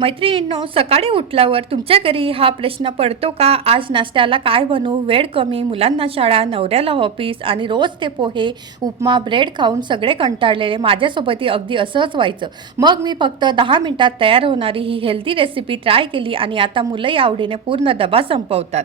मैत्रिणींनो, सकाळी उठल्यावर तुमच्या घरी हा प्रश्न पडतो का, आज नाश्त्याला काय बनवू? वेळ कमी, मुलांना शाळा, नवऱ्याला ऑफिस आणि रोज ते पोहे, उपमा, ब्रेड खाऊन सगळे कंटाळलेले. माझ्यासोबतही अगदी असंच व्हायचं. मग मी फक्त 10 मिनिटात तयार होणारी ही हेल्दी रेसिपी ट्राय केली आणि आता मुलंही आवडीने पूर्ण डबा संपवतात.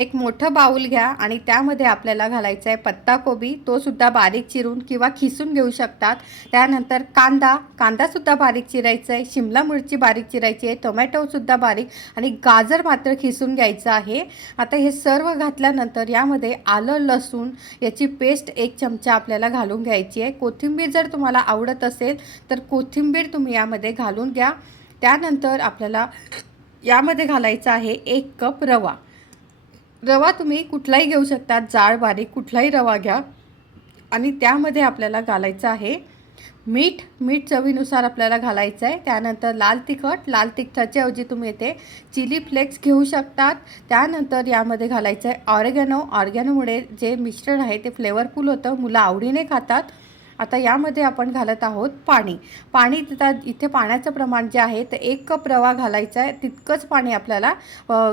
एक मोठं बाऊल घ्या आणि त्यामध्ये आपल्याला घालायचा आहे पत्ताकोबी, तो सुद्धा बारीक चिरून किंवा खिसून घेऊ शकतात. त्यानंतर कांदासुद्धा बारीक चिरायचा आहे, शिमला मिरची बारीक चिरायची आहे, टोमॅटोसुद्धा बारीक आणि गाजर मात्र खिसून घ्यायचं आहे. आता हे सर्व घातल्यानंतर यामध्ये आलं लसूण याची पेस्ट 1 चमचा आपल्याला घालून घ्यायची आहे. कोथिंबीर जर तुम्हाला आवडत असेल तर कोथिंबीर तुम्ही यामध्ये घालून घ्या. त्यानंतर आपल्याला यामध्ये घालायचा आहे 1 कप रवा. रवा तुम्ही कुठलाही घेऊ शकता, जाड बारीक कुठलाही रवा घ्या. आणि त्यामध्ये आपल्याला घालायचं आहे मीठ चवीनुसार आपल्याला घालायचं आहे. त्यानंतर लाल तिखटाच्या ऐवजी तुम्ही इथे चिली फ्लेक्स घेऊ शकतात. त्यानंतर यामध्ये घालायचं आहे ऑर्गॅनोमुळे जे मिश्रण आहे ते फ्लेवरफुल होतं, मुलं आवडीने खातात. आता यामध्ये आपण घालत आहोत पाणी इथे पाण्याचं प्रमाण जे आहे ते 1 कप रवा घालायचा आहे, तितकंच पाणी आपल्याला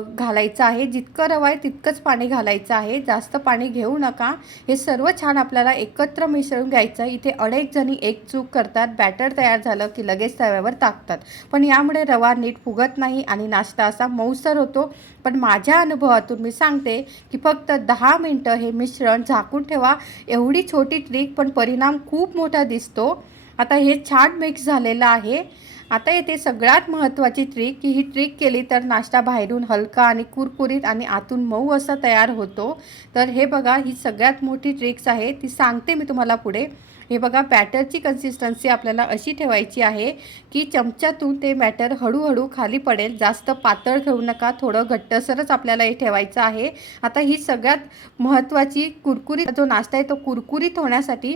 घालायचं आहे. जितकं रवा आहे तितकंच पाणी घालायचं आहे, जास्त पाणी घेऊ नका. हे सर्व छान आपल्याला एकत्र मिसळून घ्यायचं. इथे अनेक जणी एक चूक करतात, बॅटर तयार झालं की लगेच तव्यावर टाकतात, पण यामुळे रवा नीट फुगत नाही आणि नाश्ता असा मऊसर होतो. पण माझ्या अनुभवातून मी सांगते की फक्त 10 मिनटं हे मिश्रण झाकून ठेवा. एवढी छोटी ट्रिक पण परिणाम खूप मोठा दिसतो. आता हे छान मिक्स झालेलं आहे. आता येथे सगळ्यात महत्त्वाची ट्रिक की ही ट्रिक केली तर नाश्ता बाहेरून हलका आणि कुरकुरीत आणि आतून मऊ असा तयार होतो. तर हे बघा, ही सगळ्यात मोठी ट्रिक्स आहे, ती सांगते मी तुम्हाला पुढे. हे बघा, बॅटरची कन्सिस्टन्सी आपल्याला अशी ठेवायची आहे की चमच्यातून ते बॅटर हळूहळू खाली पडेल. जास्त पातळ ठेवू नका, थोडं घट्टसरच आपल्याला हे ठेवायचं आहे. आता ही सगळ्यात महत्त्वाची कुरकुरीत जो नाश्ता आहे तो कुरकुरीत होण्यासाठी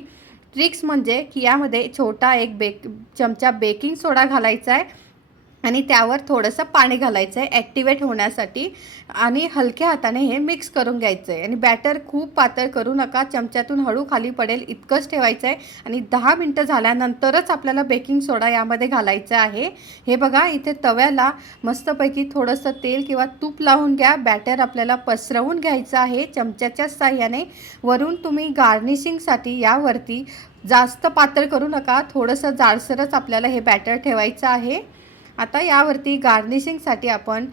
ट्रिक्स म्हणजे की यामध्ये छोटा 1 चमचा बेकिंग सोडा घालायचा आहे आणि त्यावर थोडंसं पाणी घालायचं आहे ॲक्टिवेट होण्यासाठी आणि हलक्या हाताने हे मिक्स करून घ्यायचं आहे. आणि बॅटर खूप पातळ करू नका, चमच्यातून हळू खाली पडेल इतकंच ठेवायचं आहे. आणि 10 मिनटं झाल्यानंतरच आपल्याला बेकिंग सोडा यामध्ये घालायचा आहे. हे बघा, इथे तव्याला मस्तपैकी थोडंसं तेल किंवा तूप लावून घ्या. बॅटर आपल्याला पसरवून घ्यायचं आहे चमच्याच्या साहाय्याने. वरून तुम्ही गार्निशिंगसाठी यावरती जास्त पातळ करू नका, थोडंसं जाडसरच आपल्याला हे बॅटर ठेवायचं आहे. आता यावरती गार्निशिंगसाठी आपण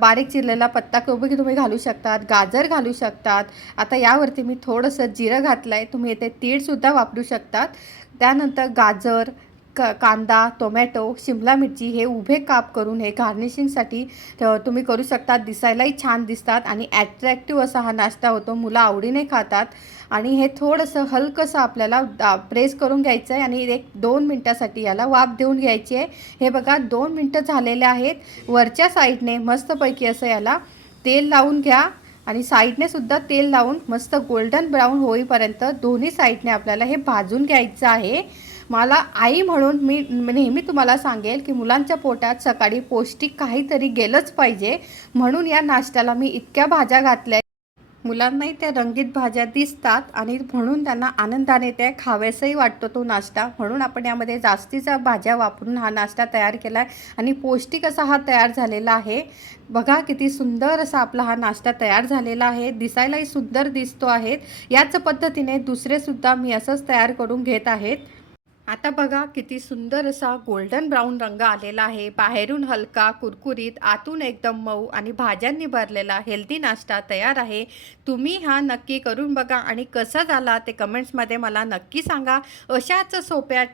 बारीक चिरलेला पत्ताकोबी तुम्ही घालू शकतात, गाजर घालू शकतात. आता यावरती मी थोडंसं जिरं घातलं आहे, तुम्ही इथे तीळसुद्धा वापरू शकतात. त्यानंतर गाजर, कांदा, टोमॅटो, शिमला मिरची हे उभे काप करून हे गार्निशिंगसाठी तुम्ही करू शकता. दिसायलाही छान दिसतात आणि ॲट्रॅक्टिव्ह असा हा नाश्ता होतो, मुलं आवडीने खातात. आणि हे थोडंसं हलकंसं आपल्याला प्रेस करून घ्यायचं आहे आणि 1-2 मिनटासाठी याला वाफ देऊन घ्यायची आहे. हे बघा, 2 मिनटं झालेले आहेत. वरच्या साईडने मस्तपैकी असं याला तेल लावून घ्या आणि साईडने सुद्धा तेल लावून मस्त गोल्डन ब्राऊन होईपर्यंत दोन्ही साईडने आपल्याला हे भाजून घ्यायचं आहे. मला आई म्हणून मी नेहमी तुम्हाला सांगेल की मुलांच्या पोटात सकाळी पौष्टिक काहीतरी गेलंच पाहिजे, म्हणून या नाश्त्याला मी इतक्या भाज्या घातल्या. मुलांनाही त्या रंगीत भाज्या दिसतात आणि म्हणून त्यांना आनंदाने त्या खाव्यासही वाटतो तो नाश्ता. म्हणून आपण यामध्ये जास्तीच्या भाज्या वापरून हा नाश्ता तयार केला आहे आणि पौष्टिक असा हा तयार झालेला आहे. बघा, किती सुंदर असा आपला हा नाश्ता तयार झालेला आहे. दिसायलाही सुंदर दिसतो आहे. याच पद्धतीने दुसरेसुद्धा मी असंच तयार करून घेत आहेत. आता बघा, किती सुंदर असा गोल्डन ब्राऊन रंग आलेला आहे. बाहेरून हलका कुरकुरीत, आतून एकदम मऊ आणि भाज्यांनी भरलेला हेल्दी नाश्ता तयार आहे. तुम्ही हा नक्की करून बघा आणि कसा झाला ते कमेंट्समध्ये मला नक्की सांगा. अशाच सोप्या